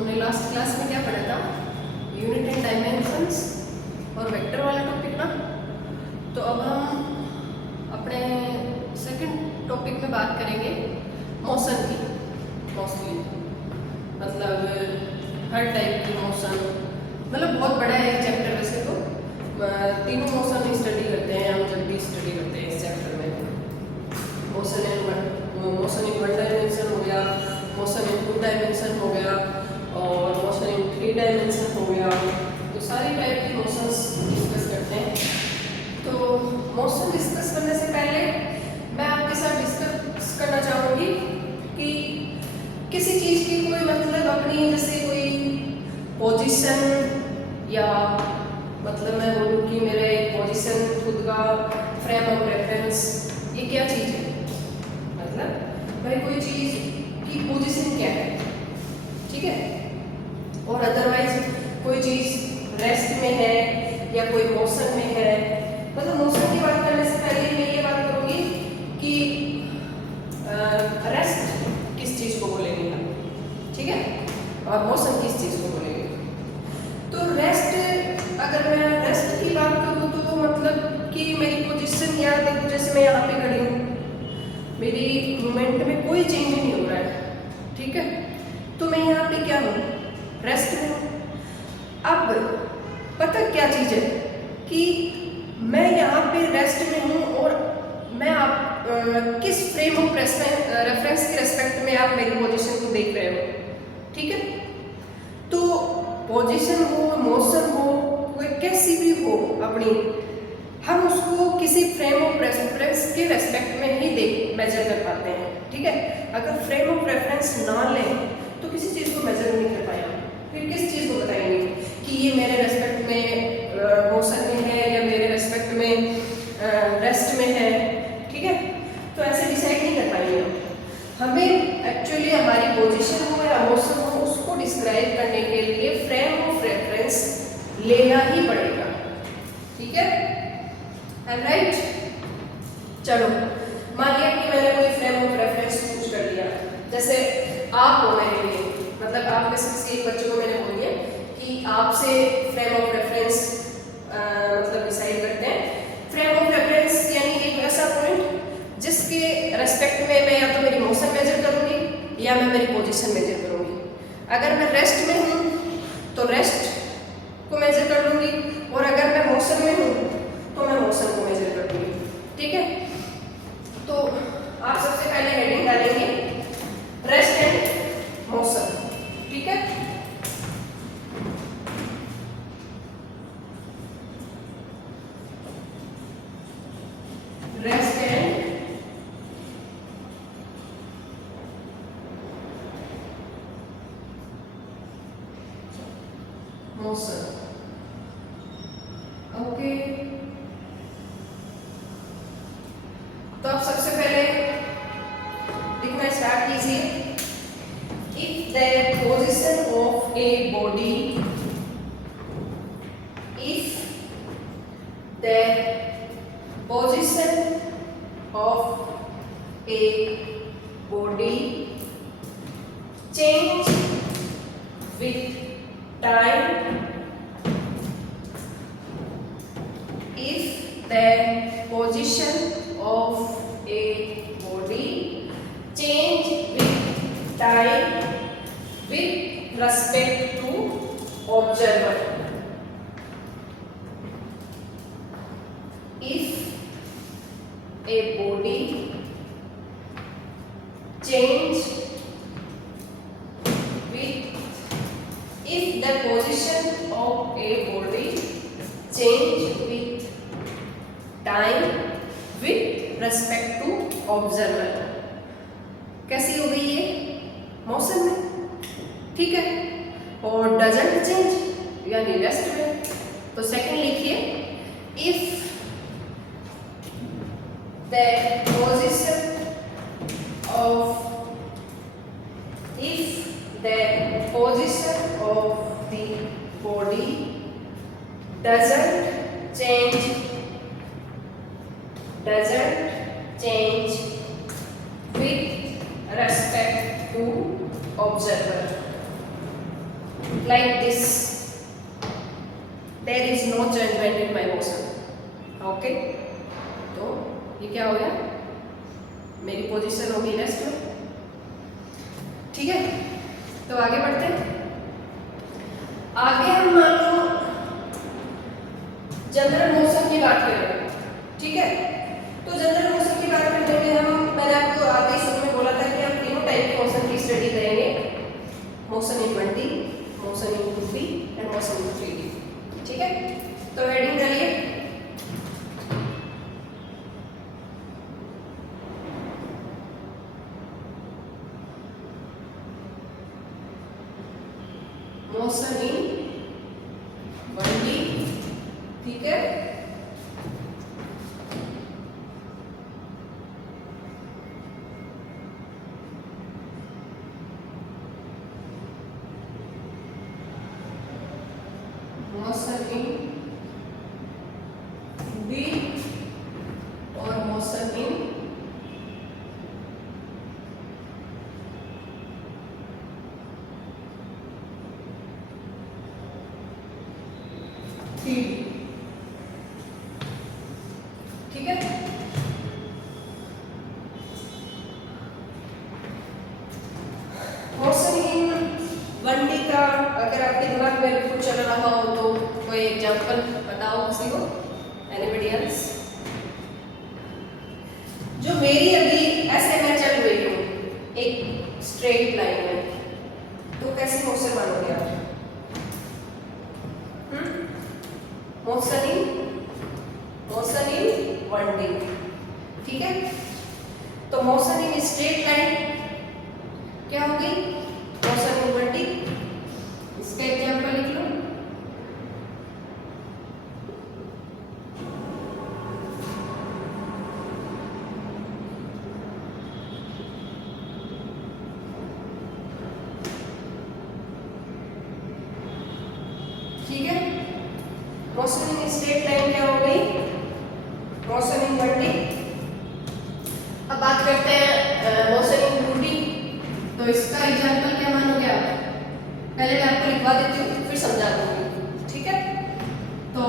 हमने last class में क्या पढ़ा था, यूनिट एंड डायमेंशंस और वेक्टर वाला टॉपिक ना। तो अब हम अपने सेकंड टॉपिक में बात करेंगे मोशन की। मोस्टली मतलब हर टाइप की मोशन, मतलब बहुत बड़ा है एक चैप्टर। वैसे तो तीनों मोशन स्टडी करते हैं हम जब भी स्टडी करते हैं इस चैप्टर में। मोशन इन वन डायमेंशन हो गया, मोशन इन टू डायमेंशन हो गया और मोशन इन थ्री डायमेंशन हो गया। तो सारी टाइप की मोशंस डिस्कस करते हैं। तो मोशन डिस्कस करने से पहले मैं आपके साथ डिस्कस करना चाहूँगी कि किसी चीज़ की कोई मतलब अपनी जैसे कोई पोजीशन, या मतलब मैं बोलूँ कि मेरा एक पोजीशन खुद का फ्रेम ऑफ रेफरेंस, ये क्या चीज़ है। मतलब भाई कोई चीज़ की पोजीशन क्या है, ठीक है। और अदरवाइज कोई चीज़ रेस्ट में है या कोई मोशन में है। मतलब मोशन की बात करने से पहले मैं ये बात करूँगी कि रेस्ट किस चीज़ को बोलेंगे हम, ठीक है, और मोशन किस चीज़ को बोलेंगे। तो रेस्ट, अगर मैं रेस्ट की बात करूँ तो मतलब कि मेरी पोजीशन, या देखो जैसे मैं यहाँ पे खड़ी हूँ, मेरी मूवमेंट में कोई चेंज नहीं हो रहा है, ठीक है। तो मैं यहाँ पे क्या हूँ, रेस्ट में हूँ। अब पता क्या चीज़ है कि मैं यहाँ पे रेस्ट में हूँ और मैं आप किस फ्रेम ऑफ रेफरेंस के रेस्पेक्ट में आप मेरी पोजीशन को देख रहे हो, ठीक है। तो पोजीशन हो, मोशन हो, कोई कैसी भी हो अपनी, हम उसको किसी फ्रेम ऑफ रेफरेंस के रेस्पेक्ट में ही मेजर कर पाते हैं, ठीक है। अगर फ्रेम ऑफ रेफरेंस ना लें तो किसी चीज़ को मेजर नहीं कर पाएंगे। फिर किस चीज़ को बताएंगे कि ये मेरे रेस्पेक्ट में मोशन में है या मेरे रेस्पेक्ट में रेस्ट में है, ठीक है। तो ऐसे डिसाइड नहीं कर पाएंगे हमें। एक्चुअली हमारी पोजीशन हो या मोशन हो, उसको डिस्क्राइब करने के लिए फ्रेम ऑफ रेफरेंस लेना ही पड़ेगा, ठीक है। राइट, चलो मान लिया कि मैंने कोई फ्रेम ऑफ रेफरेंस चूज कर लिया। जैसे आप हो मेरे लिए, मतलब आप में से किसी एक बच्चे को मैंने बोल दिया कि आपसे फ्रेम ऑफ रेफरेंस मतलब डिसाइड करते हैं। फ्रेम ऑफ रेफरेंस यानी एक ऐसा पॉइंट जिसके रेस्पेक्ट में मैं या तो मेरी मोशन मेजर करूँगी या मैं मेरी पोजीशन मेजर करूँगी। अगर मैं रेस्ट में हूँ तो रेस्ट को मेजर कर लूँगी, और अगर मैं मोशन में हूँ तो मैं मोशन को मेजर कर लूँगी, ठीक है। तो आप सबसे पहले हेडिंग डालेंगे रेस्ट एंड मोशन, ठीक है। Rest and motion, okay. तो आप सबसे पहले लिखना स्टार्ट कीजिए। If the position of a body, if the position of a body change with time, if the position of a body change with time with respect to observer, if a body change if the position of a body change with time with respect to observer, कैसी हो गई ये, motion में, ठीक है। और doesn't change यानी rest में। तो सेकंड लिखिए, if the position of, if the position of the body doesn't change with respect to observer, like this. There is no judgment in my motion. Okay? तो ये क्या हो गया? मेरी पोजीशन होगी रेस्ट में. ठीक है, तो आगे बढ़ते हैं. आगे हम मान लो जनरल मोशन की बात करें. ठीक है, तो जनरल मोशन की बात करते हुए मैंने आपको आगे शुरू में बोला था कि हम तीनों टाइप के मोशन की स्टडी करेंगे. Motion in 1D, motion in 2D and motion in 3D. ठीक है, तो हेडिंग करिए. Motion in 1D. ठीक है, मोशन इन 2D और मोशन इन 3D. ठीक है, मोशन इन 1D का अगर आपके दिमाग में कुछ चल रहा हो तो कोई एग्जांपल बताओ किसी को. Anybody else? जो मेरी अभी ऐसे मैं चल रही हूँ एक स्ट्रेट लाइन में, तो कैसे मोशन मानोगे आप? Motion in 1D. ठीक है, तो मोशन इन स्ट्रेट लाइन क्या होगी? Motion in 1D. इसका एग्जांपल लिख लो. ठीक है, मोशन इन स्ट्रेट लाइन क्या हो गई? Motion in 1D. अब बात करते हैं मोशन इन 2D. तो इसका एग्जांपल क्या मानोगे आप? पहले मैं आपको लिखवा देती हूँ फिर समझा दूंगी. ठीक है, तो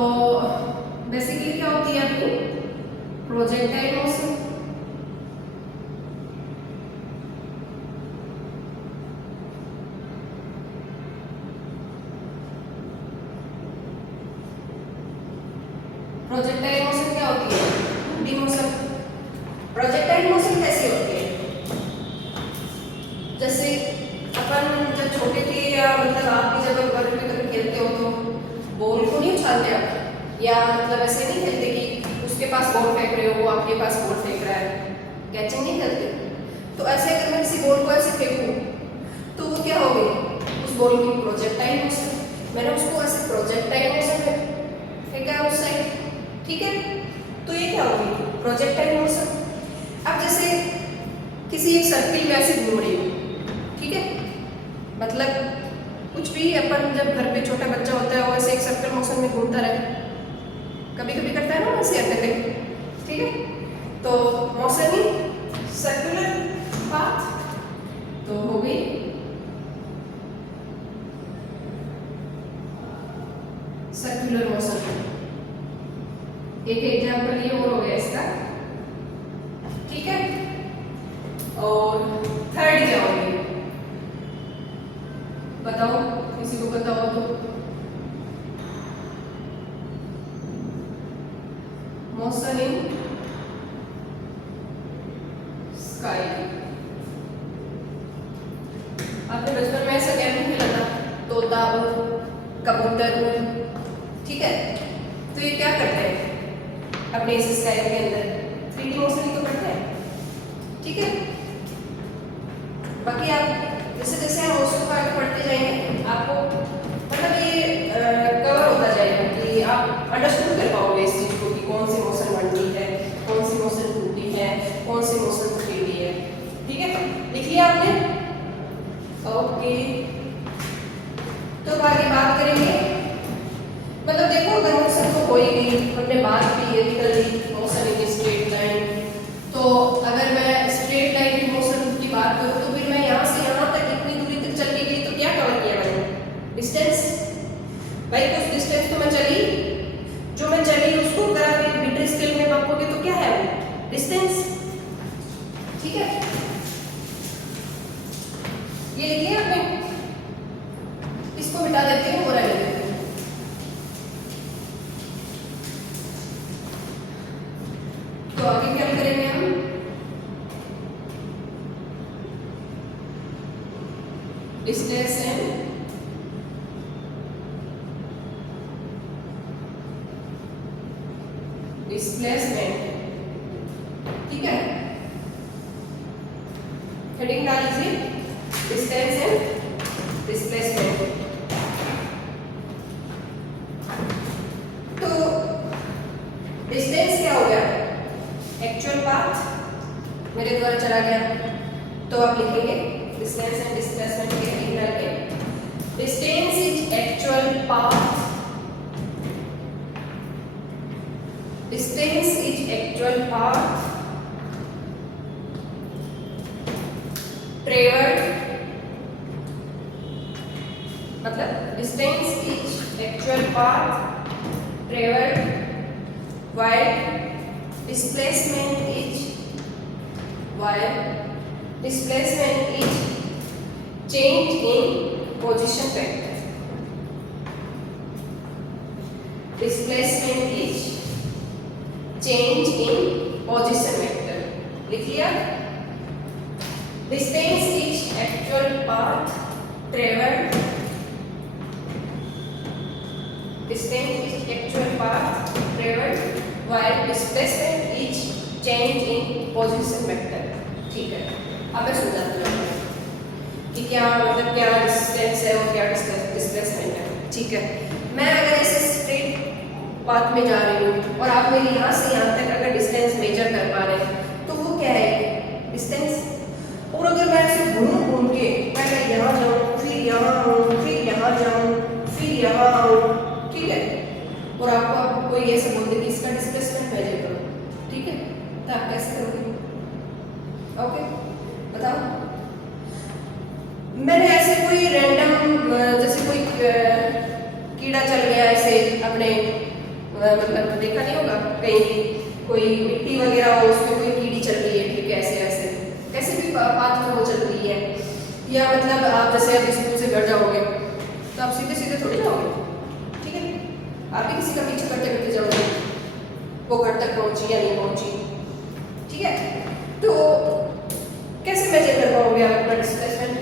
बेसिकली क्या होती है अपनी प्रोजेक्टाइल मोशन. प्रोजेक्टाइल मोशन क्या होती है? 2D motion. प्रोजेक्टाइल मोशन कैसी होती है? जैसे अपन जब छोटे थे या मतलब आप भी जब घर में कभी खेलते हो तो बॉल को नहीं उछालते आप, या मतलब ऐसे नहीं खेलते कि उसके पास बॉल फेंक रहे हो वो आपके पास बॉल फेंक रहा है. कैचिंग नहीं खेलते. तो ऐसे अगर मैं किसी बॉल को ऐसे फेंकूं तो वो क्या हो गई? उस बॉल की प्रोजेक्टाइल मोशन. मैंने उसको ऐसे प्रोजेक्टाइल मोशन में फेंका है उस साइड. ठीक है, तो ये क्या होगी? Projectile motion. अब जैसे किसी एक सर्किल में ऐसे घूम रही हो. ठीक है, मतलब कुछ भी अपन जब घर पे छोटा बच्चा होता है वो ऐसे एक सर्कल मोशन में घूमता रहे, कभी कभी करता है ना वैसे हरकतें. ठीक है, तो मोशन इन सर्कुलर पाथ तो हो गई सर्कुलर मोशन. एक एग्जांपल ये और हो गया इसका. ठीक है, और थर्ड क्या होगी बताओ, किसी को पता हो तो? Motion in sky. आपने बचपन में ऐसा गेम खेला था, तोता कबूतर. ठीक है, तो ये क्या करते हैं अपने इस स्काई के अंदर? 3D मोशन ही तो करते हैं. ठीक है, बाकी आप जैसे जैसे हम मोशन को आगे बढ़ते जाएंगे आपको मतलब ये कवर होता जाएगा कि आप अंडरस्टैंड कर पाओगे इस चीज को कि कौन सी मोशन 1D है, कौन सी मोशन 2D है, कौन सी मोशन 3D है. ठीक है, लिख लिया आपने? ओके, तो आगे बात करेंगे. मतलब देखो अगर मोशन तो हो ही गई, हमने बात की है निकल मोशन इन स्ट्रेट लाइन. तो अगर मैं स्ट्रेट लाइन की मोशन की बात करूँ तो फिर मैं यहाँ से यहाँ तक इतनी दूरी तक चल के गई तो क्या कवर किया मैंने? डिस्टेंस तो आगे क्या करेंगे हम, डिस्टेंस एंड डिस्प्लेसमेंट, ठीक है, हेडिंग डाल लीजिए डिस्टेंस एंड डिस्प्लेसमेंट। तो डिस्टेंस क्या हो गया, एक्चुअल पाथ मेरे द्वारा चला गया, तो आप लिखेंगे डिस्टेंस एंड डिस्प्लेसमेंट के हेडिंग डाल के, distance is actual path, distance is actual path travelled, मतलब distance is actual path travelled while displacement is change in position vector, displacement is change in position vector, लिख लिया, distance is actual path traveled, distance is actual path traveled while displacement is change in position vector, ठीक है। अब मैं समझाती हूँ कि क्या मतलब क्या डिस्टेंस है और क्या डिस्प्लेसमेंट है, ठीक है। मैं अगर ऐसे स्ट्रेट पाथ में जा रही हूँ और आप मेरे यहाँ से यहाँ तक अगर डिस्टेंस मेजर कर पा रहे हैं तो वो क्या है, डिस्टेंस। और अगर मैं ऐसे घूम घूम के पहले यहाँ जाऊँ, फिर यहाँ आऊँ, फिर यहाँ जाऊँ, फिर यहाँ आऊँ, ठीक है, और आपको कोई ऐसे बोल दे कि इसका डिस्प्लेसमेंट मेजर करो, ठीक है, तो आप कैसे करोगे, ओके बताओ। मैंने ऐसे कोई रैंडम जैसे कोई कीड़ा चल गया ऐसे अपने मतलब देखा नहीं होगा कहीं कोई मिट्टी वगैरह हो उसमें कोई कीड़ी चल रही है, ठीक है, ऐसे ऐसे कैसे भी पाथ में वो चल रही है, या मतलब आप जैसे अब स्कूल से घर जाओगे तो आप सीधे सीधे थोड़ी जाओगे, ठीक है, आप भी किसी का पीछे करते करते जाओगे, वो घर तक पहुंची या नहीं पहुंची, ठीक है। तो कैसे मेजर कर पाओगे आप अपना डिस्प्लेसमेंट,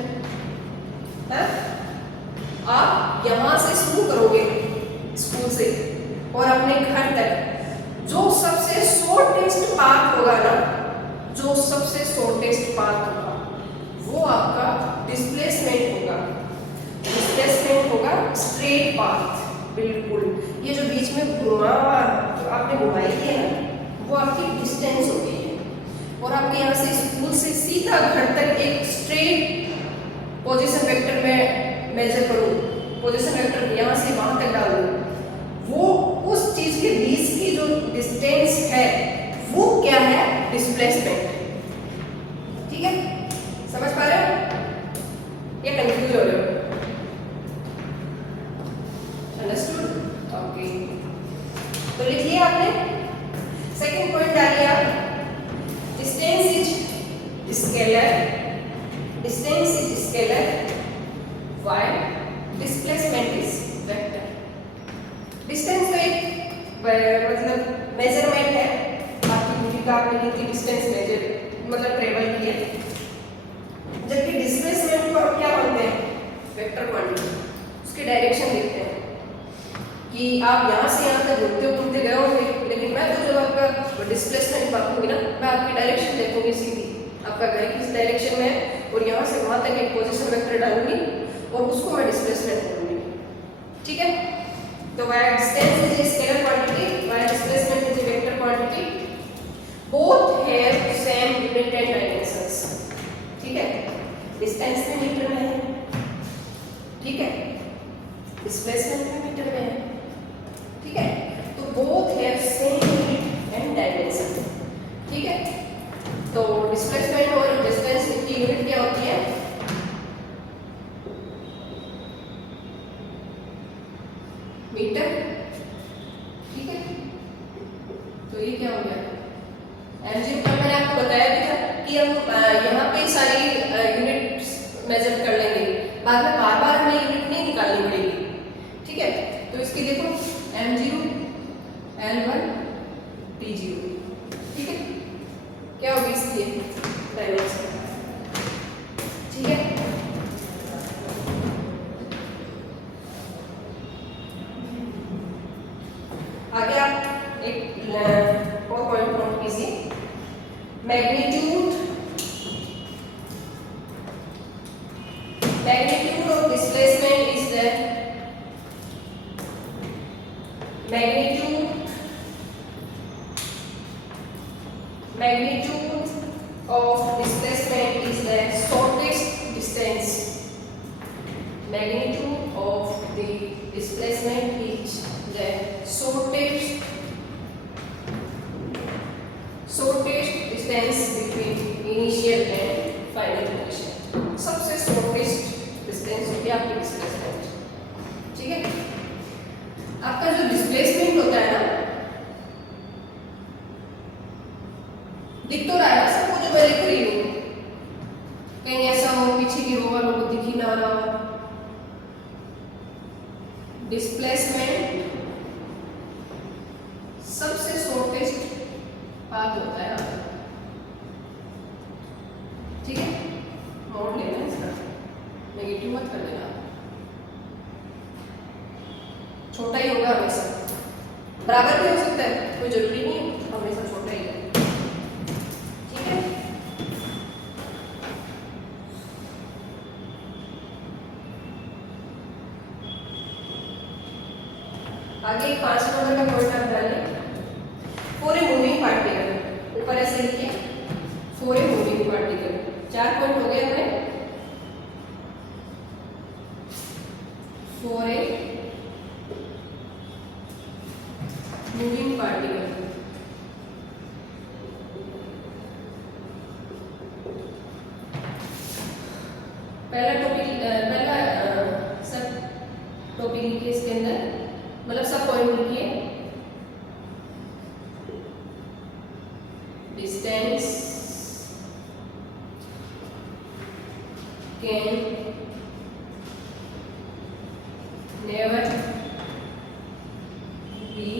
आप यहाँ से शुरू करोगे स्कूल से और अपने घर तक जो सबसे शॉर्टेस्ट पाथ होगा ना, जो सबसे शॉर्टेस्ट पाथ होगा वो आपका डिस्प्लेसमेंट होगा, डिस्प्लेसमेंट होगा स्ट्रेट पाथ, बिल्कुल। ये जो बीच में घुमा जो आपने घुमाई है ना वो आपकी डिस्टेंस हो गई है, और आपके यहाँ से स्कूल से सीधा घर तक एक स्ट्रेट पोजीशन वेक्टर में मेजर करूँ, पोजीशन वेक्टर यहाँ से वहाँ तक डालूँ, वो उस चीज के बीच की जो डिस्टेंस है वो क्या है, डिस्प्लेसमेंट, ठीक है। समझ पा रहे हो या कंफ्यूज हो रहे हो, अंडरस्टूड, ओके। तो लिख लिया आपने, सेकंड पॉइंट डालिए आप, distance is scalar, distance is scalar while displacement is vector। Distance का एक मतलब मेजरमेंट है, आपकी दूरी का आपने ली थी डिस्टेंस मेजर मतलब ट्रेवल किया, जबकि डिस्प्लेसमेंट को हम क्या मानते हैं, वेक्टर क्वांटिटी, उसकी डायरेक्शन देखते हैं कि आप यहाँ से यहाँ तक घूमते घूमते गए होंगे, लेकिन मैं तो जब आपका डिस्प्लेसमेंट मापूंगी ना, मैं आपकी डायरेक्शन देखूंगी सीधी, आपका घर किस डायरेक्शन में है, और यहाँ से वहाँ तक एक पोजीशन वेक्टर डालूंगी और उसको मैं डिस्प्लेसमेंट करूंगी, ठीक है। तो wire distance is a scalar quantity, wire displacement is a vector quantity, both have same unit and dimensions, ठीक है। डिस्टेंस में मीटर में है, ठीक है, डिस्प्लेसमेंट में मीटर में है, ठीक है, तो both have same unit and dimension, ठीक है। तो डिस्प्लेसमेंट और डिस्टेंस की यूनिट क्या होती है, मीटर, ठीक है। तो ये क्या हो गया, mg पर मैंने आपको बताया भी था कि हम यहाँ पे सारी यूनिट्स मेजर कर लेंगे, बाद में बार बार हमें यूनिट नहीं निकालनी पड़ेगी, ठीक है। तो इसकी देखो m0 l1 t0, ठीक है। और पॉइंट नोट कीजिए। Magnitude of displacement is the magnitude of displacement is the shortest distance. Magnitude of the displacement is the shortest distance between initial and final position. सबसे shortest distance होगी आपकी displacement, ठीक है। आपका जो डिस्प्लेसमेंट होता है ना, दिख तो रहा है ना सबको जो मैं लिख रही हूँ, कहीं ऐसा हो पीछे की रो वालों को दिख ही ना रहा हो। डिस्प्लेसमेंट सबसे शॉर्टेस्ट पाथ होता है, ठीक है। मोड़ लेना इसका, नेगेटिव मत कर देना, छोटा ही होगा हमेशा, बराबर भी हो सकता है, कोई जरूरी नहीं है हमेशा छोटा ही है, ठीक है। आगे 5 नंबर का पॉइंट आप डालें, फॉर ए मूविंग पार्टिकल, ऊपर ऐसे लिखिए for a moving particle. 4 point हो गए हमें। फॉर ए मूविंग पार्टिकल, पहला सब टॉपिक लिखिए इसके अंदर, मतलब सब पॉइंट लिखिए। Distance can never be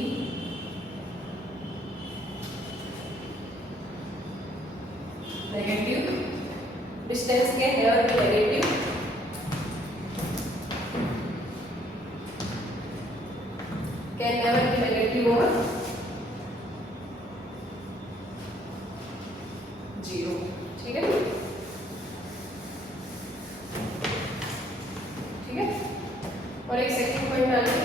negative. Distance can never be negative. Can never be negative or 0, ठीक है, ठीक है। और एक सेकंड पॉइंट डालिए,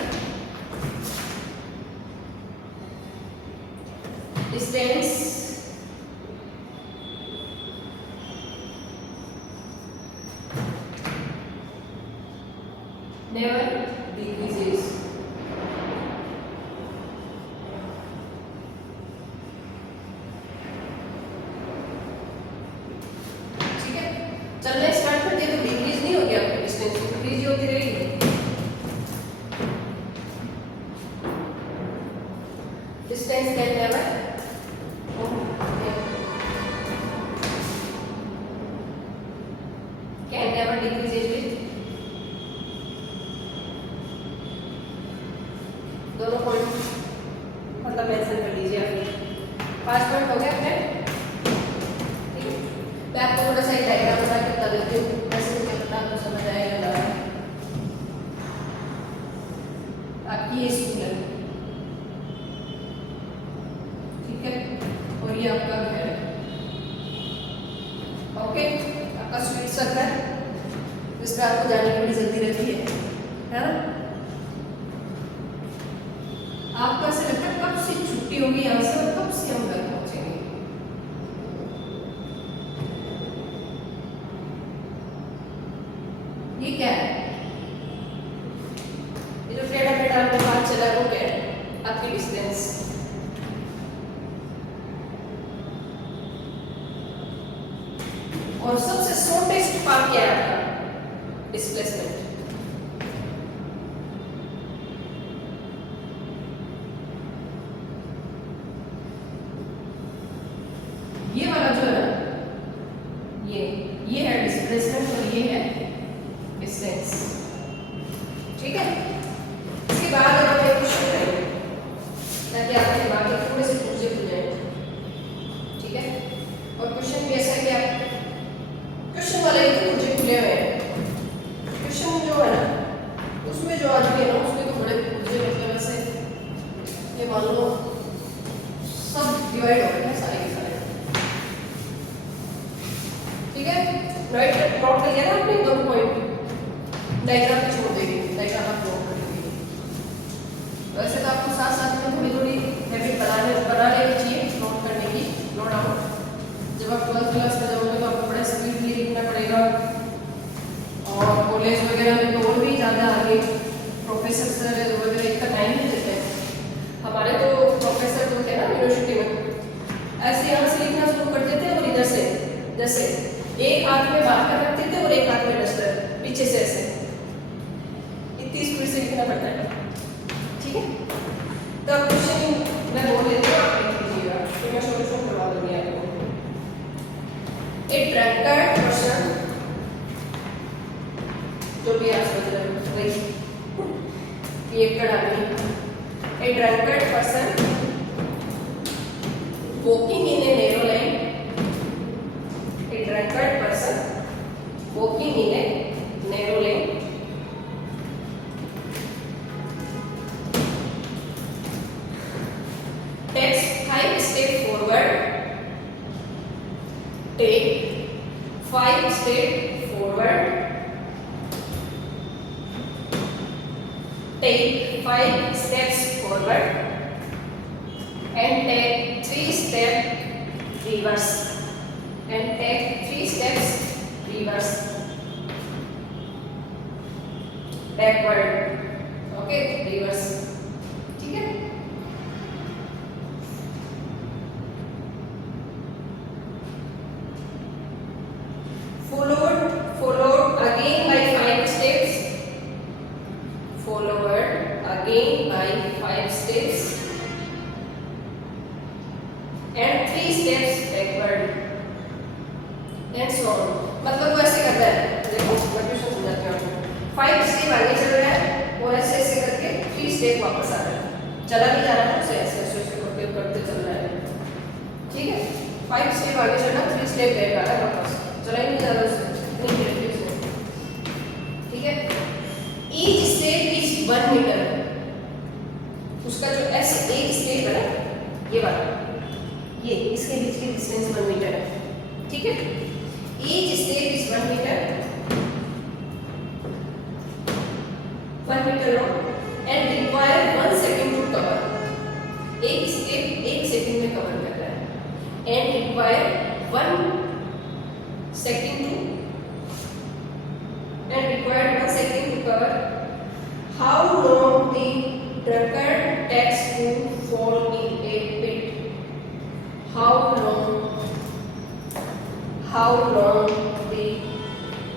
डिस्टेंस never decreases. ठीक है, चलना स्टार्ट कर दिया तो डिक्रीज नहीं हो गया, आपकी डिस्टेंस इंक्रीज होती रहेगी। Distance can never decrease with दोनों पॉइंट मतलब मेंशन कर लीजिए आप। 5 पॉइंट हो गए अपने, ठीक है। मैं आपको थोड़ा सा एक डायग्राम बना के बता देती हूँ, ऐसे मुझे बता तो समझ आएगा ना। आपकी ये स्कूल है, ठीक है, और ये आपका घर है, ओके। आपका स्वीट सर्कल है, इस पर आपको जाने की बड़ी जल्दी रहती है ना। आपको ऐसा लगता है कब से छुट्टी होगी यहाँ से और कब से हम घर पहुंचेंगे। ये क्या है, ये जो टेढ़ा टेढ़ा आपके पास चला है वो क्या है, आपकी डिस्टेंस। और सबसे शॉर्टेस्ट पाथ क्या है आपका, डिस्प्लेसमेंट। ये वाला जो है ये है डिस्प्लेसमेंट और ये है डिस्टेंस, ठीक है। इसके बाद अब हम एक क्वेश्चन करेंगे ताकि आपके दिमाग में थोड़े से पुर्जे खुल जाए, ठीक है। और क्वेश्चन भी ऐसा है कि आप क्वेश्चन वाले ही पुर्जे खुले हुए हैं, क्वेश्चन जो है ना उसमें जो आज भी है ना उसमें तो बड़े पुर्जे, मतलब ऐसे ये मान लो डिवाइड हो गए हैं सारे के सारे। ठीक है, राइट नोट कर लिया ना आपने दोनों पॉइंट। डायग्राम पे छोड़ देंगे, डायग्राम आप नोट कर लीजिए। वैसे तो आपको साथ साथ में थोड़ी थोड़ी हैबिट बना लेनी चाहिए नोट करने की, नो डाउट। जब आप 12th क्लास में जाओगे तो आपको बड़ा स्पीडली लिखना पड़ेगा, और कॉलेज वगैरह में तो और भी ज़्यादा आगे प्रोफेसर सर वगैरह इतना टाइम नहीं देते हैं। हमारे तो प्रोफेसर तो थे ना यूनिवर्सिटी में, ऐसे यहाँ से लिखना शुरू कर देते हैं और इधर से जैसे एक हाथ में बाहर कर रखते थे और एक हाथ में डस्टर पीछे से ऐसे, इतनी स्पीड से लिखना पड़ता है। ठीक है, तो क्वेश्चन मैं बोल देती हूँ, आप लिख लीजिएगा, तो मैं सॉल्यूशन करवा दूंगी आपको। ए ड्रंकर्ड पर्सन, जो भी आप समझ रहे हो वही, ये कड़ाही। A drunkard person walking in a narrow line, a drunkard person walking in a narrow lane takes 5 steps forward, take 5 steps forward, take 5 steps forward and take 3 steps reverse, and take 3 steps reverse, backward, okay, reverse। ठीक है, followed again by 5 steps, followed again by 5 steps and 3 steps backward and so on। मतलब वो ऐसे करता है, देखो मैं tuition समझाती हूँ आपको। 5 स्टेप आगे चल रहा है और ऐसे ऐसे करके 3 स्टेप वापस आ रहा है, चला नहीं जा रहा है, उसे ऐसे ऐसे ऐसे करते करते चल रहा है। ठीक है, 5 स्टेप आगे चलना, 3 स्टेप बैक आ रहा है वापस, चला ही नहीं जा रहा उसे, नहीं करते उसे। ठीक है, ईच स्टेप इज 1 मीटर, उसका जो ऐसे एक स्टेप है ना ये वाला, ये इसके बीच की डिस्टेंस 1 मीटर है। ठीक है, each step is 1 meter, 1 meter long and require 1 second to cover। एक स्टेप 1 सेकंड में कवर कर रहा है and require 1 second to cover। How long the drunkard takes to fall in a pit? How long the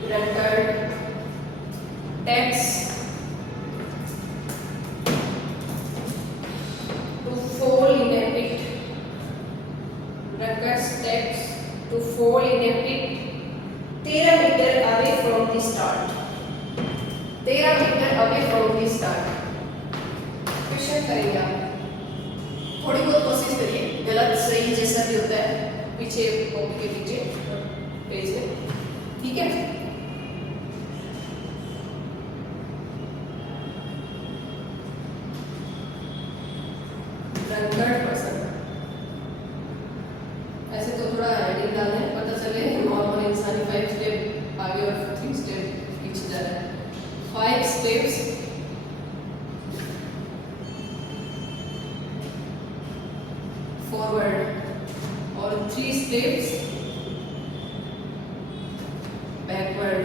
drunkard takes to fall in a pit? Drunkard takes to fall in a pit 13 meter away from the start, 13 meter away from the start। Question करेंगे आप, थोड़ी बहुत कोशिश करिए, गलत सही जैसा भी होता है पीछे कॉपी के पीछे पेज में। ठीक है, ड्रंकर्ड पर्सन, ऐसे तो थोड़ा हेडिंग डालना है, पता चले नॉर्मल इंसान 5 स्टेप आगे और 3 स्टेप पीछे जा रहा है। 5 स्टेप्स फॉरवर्ड और 3 स्टेप्स बैकवर्ड।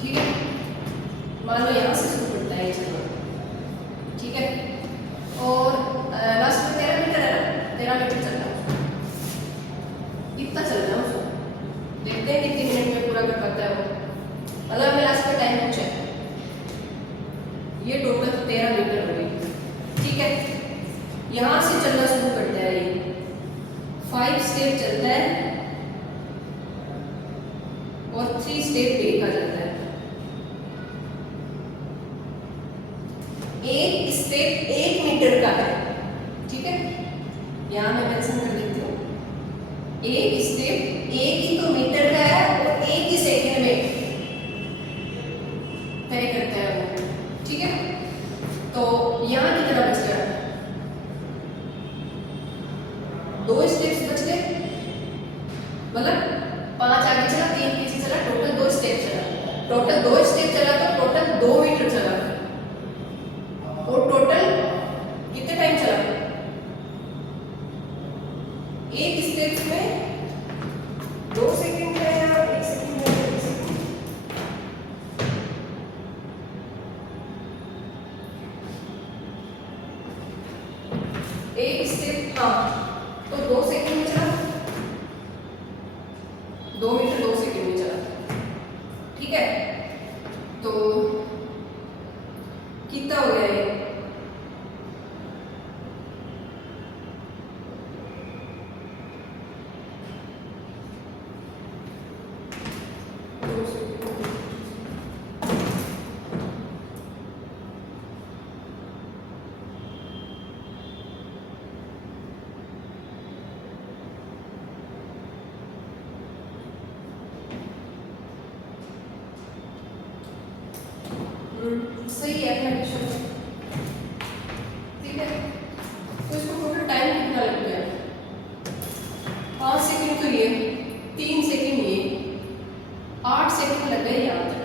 ठीक है, मान लो यहाँ से शुरू करता है चलो। ठीक है, और लास्ट में 13 मीटर है ना, 13 मीटर चल रहा है, इतना चल रहा है उसको, देखते हैं कितने मिनट में पूरा कर पाता है वो। मतलब हमें लास्ट में टाइम पूछा है, ये टोटल 13 मीटर हो गई। ठीक है, यहाँ से चलना शुरू करता है, ये 5 स्टेप चलता है और 3 स्टेप देखा जाता है। एक स्टेप 1 मीटर का है। ठीक है, यहाँ मैं मेंशन कर देती हूँ, एक स्टेप 1 ही तो मीटर का है और 1 ही सेकंड में तय करता है वो। ठीक है, तो यहाँ कितना बच गया, 2 स्टेप्स बच गए, मतलब 5 आगे चला, 3 पीछे चला, टोटल 2 स्टेप चला। टोटल 2 स्टेप चला तो टोटल 2 मीटर चला, और टोटल कितने टाइम चला, एक स्टेप में 2 सेकंड है या 1 सेकंड है, 1 सेकंड, एक स्टेप, हाँ तो 2 सेकंड में चला, 2 मीटर 2 सेकंड में चला, ठीक है। तो कितना हो गया ये, सही है अपना क्वेश्चन, ठीक है। तो इसको टोटल टाइम कितना लग गया, 5 सेकंड तो ये, 3 सेकंड ये, 8 सेकंड लग गए यहाँ तक,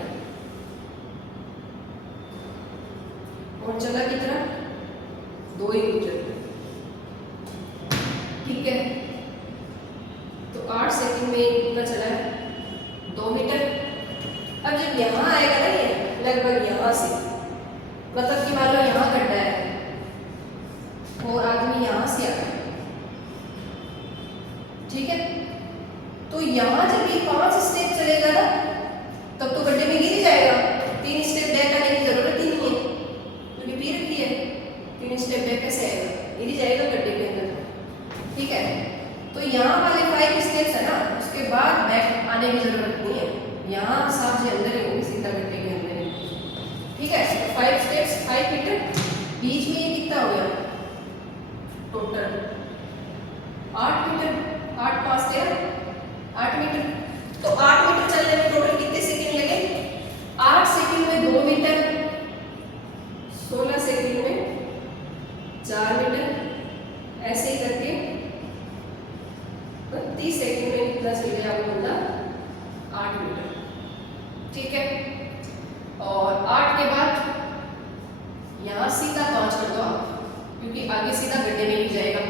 और चला कितना, 2 ही मीटर, ठीक है। तो 8 सेकंड में कितना चला है, 2 मीटर। अब जब यहाँ आएगा ना ये लगभग यहाँ से, मतलब कि मान लो यहाँ गड्ढा है और आदमी यहाँ से आ गया, ठीक है। तो यहाँ जब ये 5 स्टेप चलेगा ना, तब तो गड्ढे में गिर ही जाएगा, 3 स्टेप बैक आने की जरूरत ही नहीं है, क्योंकि पी रखी है, 3 स्टेप बैक कैसे आएगा, गिर ही जाएगा गड्ढे के अंदर, ठीक है। तो यहाँ वाले 5 स्टेप्स है ना, उसके बाद बैक आने की जरूरत नहीं है, यहाँ सांप से अंदर ही होंगे, सीधा गड्ढे के अंदर ही, ठीक है। तो 5 स्टेप्स 5 मीटर, बीच में ये कितना हो गया, टोटल 8 मीटर, 8 5 13, 8 मीटर। तो 8 मीटर चलने में टोटल कितने सेकंड लगे, 8 सेकंड में 2 मीटर, 16 सेकंड में 4 मीटर, ऐसे ही करके 32 सेकंड में कितना चल गया वो बंदा, 8 मीटर, ठीक है। और 8 के बाद यहाँ सीधा 5 कर दो आप, क्योंकि आगे सीधा गड्ढे में ही जाएगा।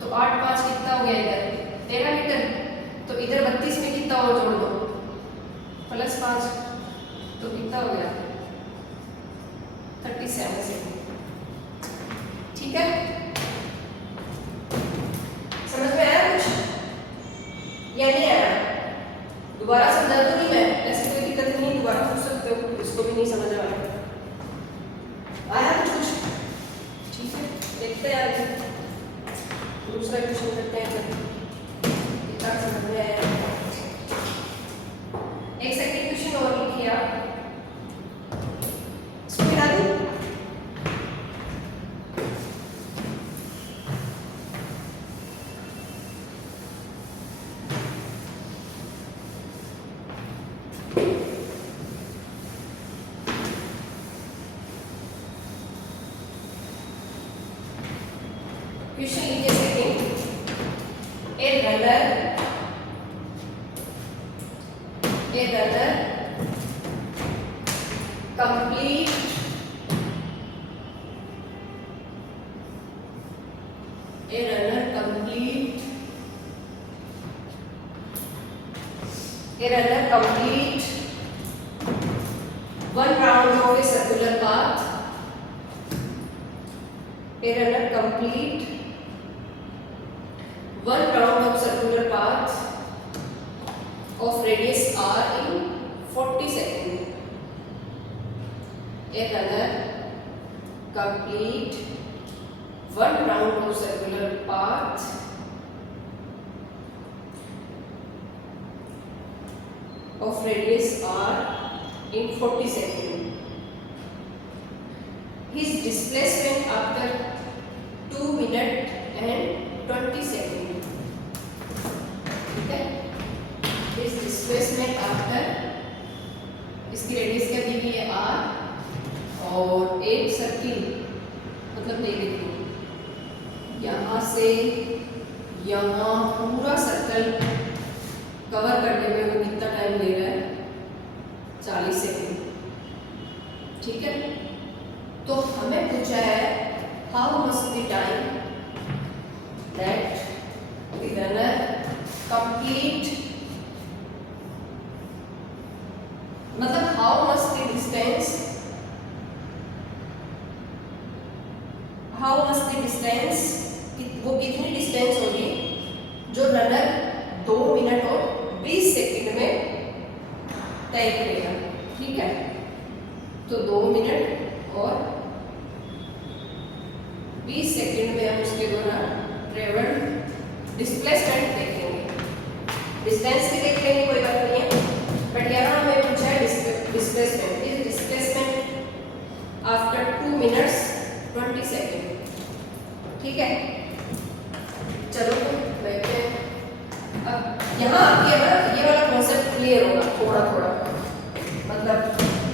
तो 8 5 कितना हो गया, इधर 13 मीटर, तो इधर 32 में कितना और जोड़ दो, +5, तो कितना हो गया, 37 सेकंड, ठीक है। समझ में आया कुछ या नहीं आया, दोबारा समझा तो नहीं मैं, ऐसे कोई दिक्कत नहीं, दोबारा पूछ सकते हो, इसको भी नहीं समझ आया कुछ, ठीक है। देखते हैं आगे, दूसरा क्वेश्चन करते हैं फिर, कितना समझ में आया। एक सेकंड क्वेश्चन और लिखिए आप, इसको मिला दूं, क्वेश्चन लीजिए second, a runner complete one round of a circular path. A runner complete one round of circular path of radius r in 40 seconds. A runner complete one round of circular path of radius r in 40 seconds. His displacement after 2 minutes and 20 seconds. ठीक है? His displacement after, इसकी radius क्या दी गई है r, और एक circle मतलब नहीं देखो, यहाँ से यहाँ पूरा सर्कल कवर करने में वो कितना टाइम ले रहा है, 40 सेकेंड। ठीक है, तो हमें पूछा है how much the time that the runner complete, मतलब how much the distance, how much the distance, वो कितनी डिस्टेंस होगी जो रनर 2 मिनट और 20 सेकंड में तय करेगा। ठीक है, तो 2 मिनट और 20 सेकंड में हम उसके द्वारा ट्रेवल डिस्प्लेसमेंट देखेंगे, डिस्टेंस भी देख लेंगे, कोई बात नहीं है, बट यहाँ हमें पूछा है displacement. Is displacement after 2 minutes 20 second. ठीक है, चलो बैठते हैं। अब यहाँ आके ना ये वाला कॉन्सेप्ट क्लियर होगा थोड़ा थोड़ा, मतलब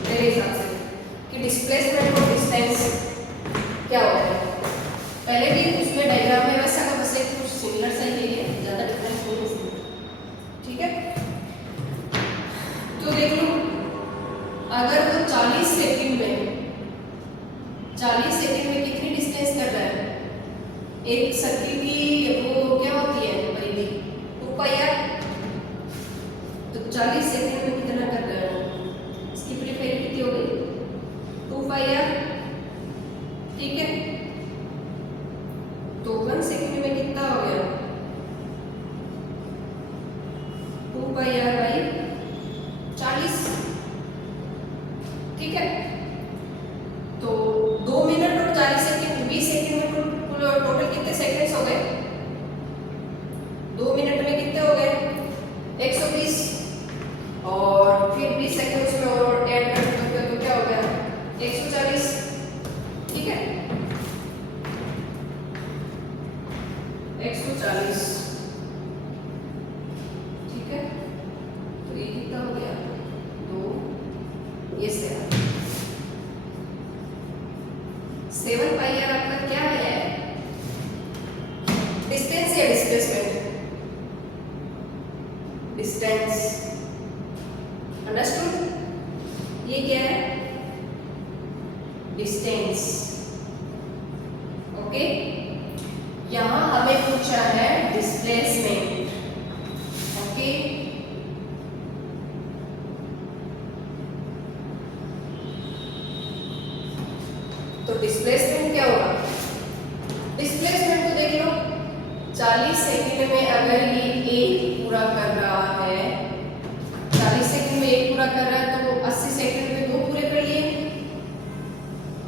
मेरे हिसाब से कि डिस्प्लेसमेंट और डिस्टेंस क्या होता है। पहले भी उसमें डायग्राम में वैसा का वैसे कुछ सिमिलर सा ही है, ज़्यादा डिफरेंस नहीं है। ठीक है, तो देख लो, अगर वो 40 सेकंड में कितनी डिस्टेंस कर रहा है, एक सर्किल की वो क्या होती है परिधि, 2 पाई आर, तो 40 सेकंड में कितना कर रहा है, इसकी परिधि कितनी हो गई, 2 पाई आर। ठीक है, तो 1 सेकंड में कितना हो गया, 2 पाई आर बाई 40। ठीक है, तो 2 मिनट और 40 सेकंड 20 सेकंड में टोटल कितने सेकंड्स हो गए, 2 मिनट में कितने हो गए 120, और फिर 20 सेकंड उसमें और ऐड कर दो तो क्या हो गया 140। ठीक है, 140। ठीक है, तो ये कितना हो गया 2, ये 7 पाई आर आपका क्या है, डिस्टेंस या डिस्प्लेसमेंट, डिस्टेंस, अंडरस्टूड। ये क्या है, डिस्टेंस। ओके, यहां हमें पूछा है डिस्प्लेसमेंट। ओके, तो डिस्प्लेसमेंट क्या होगा, डिस्प्लेसमेंट तो देख लो 40 सेकंड में अगर ये एक पूरा कर रहा है, 40 सेकंड में एक पूरा कर रहा है तो 80 सेकंड में 2 पूरे कर लिए।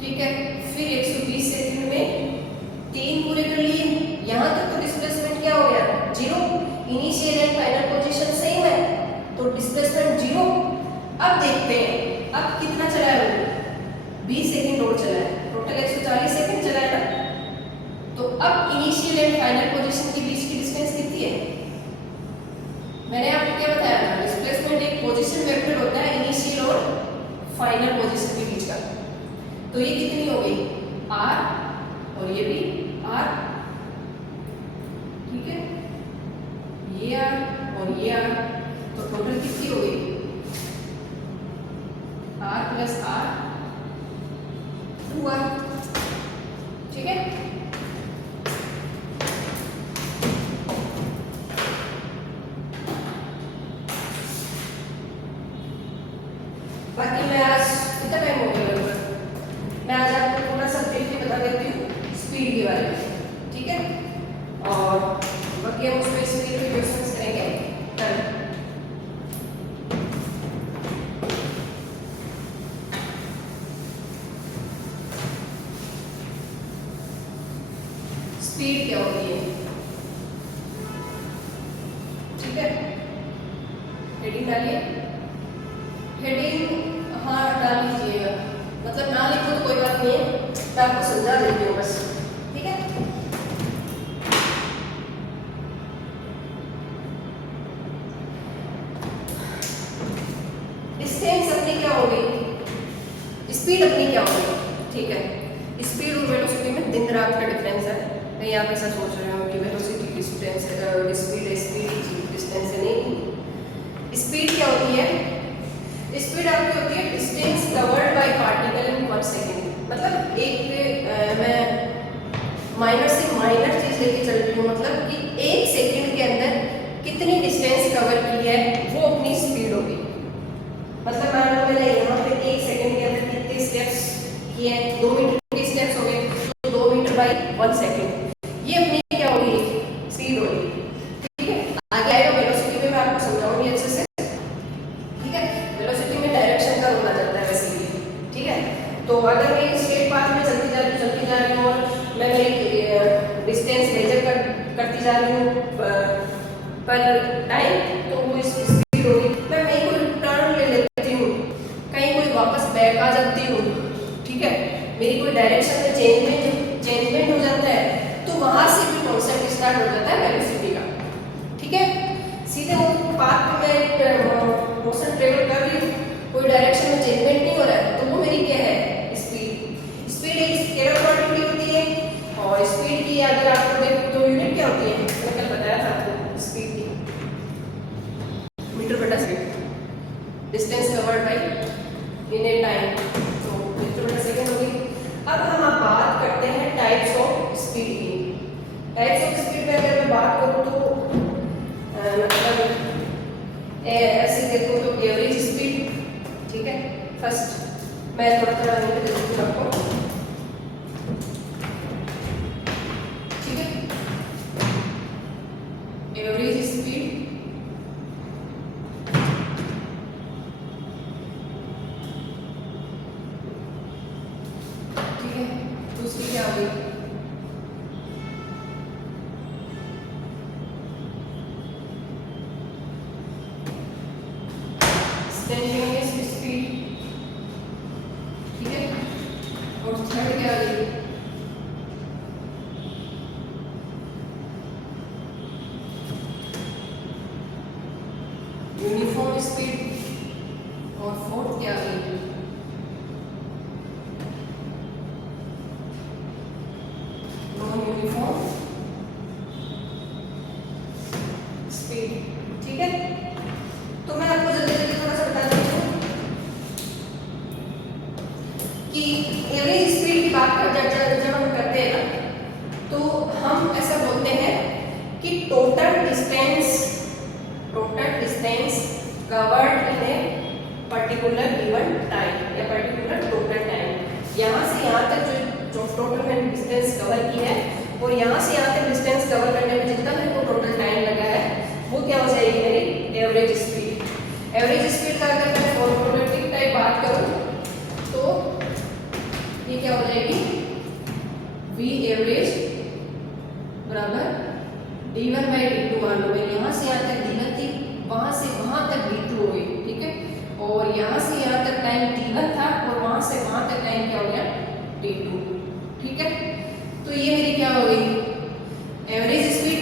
ठीक है, फिर 120 सेकंड में 3 पूरे कर लिए। यहाँ तक तो डिस्प्लेसमेंट क्या हो गया 0, initial and final position same है, तो डिस्प्लेसमेंट 0। अब देखते हैं अब कितना चला है, वो 20 सेकंड और चला है, टोटल 140 सेकंड चला है ना। तो अब इनिशियल एंड फाइनल पोजीशन के बीच की डिस्टेंस कितनी है, मैंने आपको क्या बताया था, डिस्प्लेसमेंट एक पोजीशन वेक्टर होता है इनिशियल और फाइनल पोजीशन के बीच का। तो ये कितनी हो गई r, और ये भी r। ठीक है, ये r और ये r, तो टोटल कितनी हो गई r प्लस r 2r। ठीक है, बाकी मैं आज कितना टाइम हो गया लगभग, मैं आज आपको थोड़ा सा ब्रीफली बता देती हूँ स्पीड के बारे में। ठीक है, और बाकी हम उसमें स्पीड के क्वेश्चंस करेंगे कल। स्पीड क्या होती है, ठीक है, हेडिंग डालिए, हेडिंग हाँ डाल लीजिएगा, मतलब ना लिखो तो कोई बात नहीं है, मैं आपको समझा देती हूँ बस। ठीक है, डिस्टेंस अपनी क्या हो गई, स्पीड अपनी क्या होगी, ठीक है। स्पीड और वेलोसिटी में दिन रात का डिफरेंस है। कहीं आप ऐसा सोच रहे हो कि वेलोसिटी डिस्टेंस स्पीड डिस्टेंस है, नहीं। स्पीड क्या होती है, स्पीड आपकी होती है distance covered by particle in 1 second. मतलब एक मैं माइनर से माइनर चीज लेके चल रही हूँ, मतलब कि 1 सेकेंड के अंदर कितनी डिस्टेंस कवर की है वो अपनी स्पीड होगी। मतलब मान लो मैंने यहाँ पे 1 सेकेंड के अंदर कितने स्टेप्स किए हैं, 2 मीटर के स्टेप्स हो गए, तो 2 मीटर बाई 1 सेकेंड, ये अपनी क्या होगी, स्पीड होगी, ठीक है। आगे आएगा वेलोसिटी में, मैं आपको समझाऊंगी अच्छे से, ठीक है। वेलोसिटी में डायरेक्शन का रोल आ जाता है वैसे ही, ठीक है। तो अगर मैं स्ट्रेट पाथ में चलती जा रही हूँ और मैं एक डिस्टेंस मेजर करती जा रही हूँ पर टाइम, तो वो स्पीड होगी। मैं कहीं कोई टर्न ले लेती हूँ, कहीं कोई वापस बैक आ जाती हूँ, ठीक है, मेरी कोई डायरेक्शन में चेंजमेंट हो जाता है, तो वहां से भी कॉन्सेप्ट स्टार्ट हो जाता है वेलोसिटी का, ठीक है। सीधे पाथ पे मैं मोशन ट्रेवल कर रही हूँ, कोई डायरेक्शन में चेंजमेंट नहीं हो रहा है, तो वो मेरी क्या है, स्पीड। स्पीड एक स्केलर क्वांटिटी होती है, और स्पीड की अगर आपको देखो तो यूनिट क्या होती है, मैंने कल बताया था आपको, स्पीड की मीटर बटा second, distance covered by in A time, तो मीटर बटा सेकंड हो गई। अब हम बात करते हैं टाइप्स ऑफ स्पीड की। टाइप्स ऑफ स्पीड में अगर मैं बात करूँ तो मतलब ऐसे देखो तो एवरेज स्पीड, ठीक है। फर्स्ट मैं थोड़ा थोड़ा लिख देती हूँ आपको, ठीक है। एवरेज स्पीड, ठीक है। दूसरी क्या होगी, इंस्टेंटेनियस स्पीड, ठीक है। और थर्ड क्या होगी, यूनिफॉर्म स्पीड, और फोर्थ क्या होगी, नॉन यूनिफॉर्म स्पीड, ठीक है। तो मैं आपको जल्दी जल्दी थोड़ा सा बता देती हूँ कि एवरेज स्पीड की बात जब हम करते हैं ना, तो हम ऐसा बोलते हैं कि total distance covered in a particular given time या पर्टिकुलर टोटल टाइम। यहाँ से यहाँ तक जो टोटल मैंने डिस्टेंस कवर की है, और यहाँ से यहाँ तक डिस्टेंस कवर करने में जितना मेरे को टोटल टाइम लगा है, वो क्या हो जाएगी, मेरी एवरेज स्पीड। एवरेज स्पीड का अगर मैं फॉर्मूलेटिक टाइप बात करूँ तो ये क्या हो जाएगी, v एवरेज बराबर d1 बाई d2। मान लो मैं यहाँ से यहाँ तक d1 थी, वहां से वहां तक d2 हो गई, ठीक है। और यहाँ से यहाँ तक टाइम d1 था, और वहां से वहां तक टाइम क्या हो गया, d2, ठीक है। तो ये मेरी क्या हो गई, एवरेज स्पीड।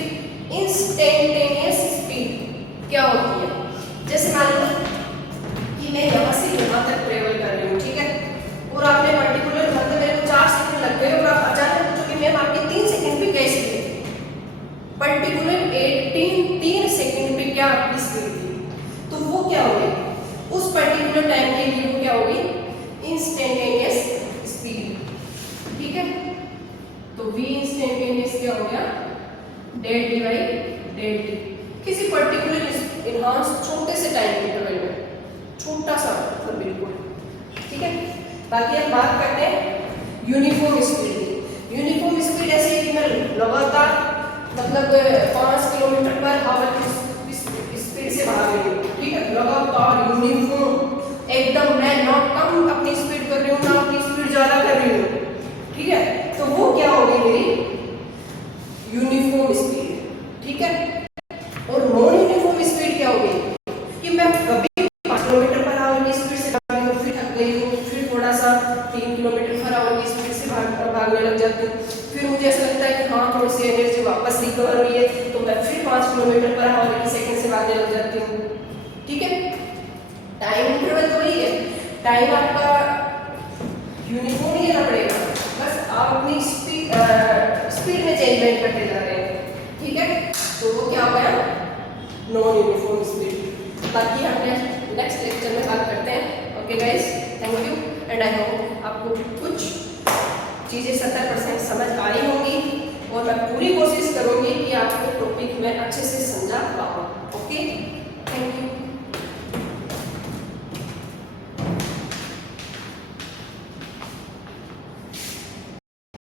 इंस्टेंटेनियस स्पीड क्या होती है, जैसे मान लो कि मैं यहाँ से यहाँ तक ट्रेवल कर रही हूँ, ठीक है, और आपने पर्टिकुलर मतलब मेरे को 4 सेकंड लग गए, और आप अचानक पूछो कि मैम आपके 3 सेकंड पे कैसे थी, पर्टिकुलर 3 सेकंड पे क्या आपकी स्पीड थी, तो वो क्या होगी, उस पर्टिकुलर टाइम के लिए वो क्या होगी, इंस्टेंटेनियस स्पीड, ठीक है। तो v इंस्टेंटेनियस क्या हो गया, del t by del t, किसी पर्टिकुलर इनहांस छोटे से टाइम इंटरवल में, छोटा सा मतलब बिल्कुल, ठीक है। बाकी हम बात करते हैं यूनिफॉर्म स्पीड की। यूनिफॉर्म स्पीड ऐसे कि मैं लगातार मतलब 5 किलोमीटर पर आवर की स्पीड से भाग रही हूँ, ठीक है, लगातार यूनिफॉर्म एकदम, मैं ना कम अपनी स्पीड कर रही हूँ ना अपनी स्पीड ज्यादा कर रही हूँ, ठीक है। तो वो क्या होगी, मेरी यूनिफॉर्म स्पीड, ठीक है। और नॉन यूनिफॉर्म स्पीड क्या होगी, कि मैं कभी 5 किलोमीटर पर आवर की स्पीड से भाग रही हूँ, फिर थक गई हूँ, फिर थोड़ा सा 3 किलोमीटर पर आवर की स्पीड से भागने लग जाती हूँ, फिर मुझे ऐसा लगता है कि हाँ थोड़ी सी एनर्जी वापस रिकवर हुई है, तो मैं फिर 5 किलोमीटर पर आवर की सेकंड से भागने लग जाती हूँ, ठीक है। टाइम इंटरवल तो वही है, टाइम आपका यूनिफॉर्म ही रहना पड़ेगा, बस आप अपनी स्पीड में चेंजमेंट करते जा रहे हैं, ठीक है। तो वो क्या हो गया, नॉन यूनिफॉर्म स्पीड। बाकी हम नेक्स्ट लेक्चर में बात करते हैं। Okay guys, thank you and I hope आपको कुछ चीज़ें 70% समझ आई होंगी और मैं पूरी कोशिश करूँगी कि आपको टॉपिक में अच्छे से समझा पाऊँ।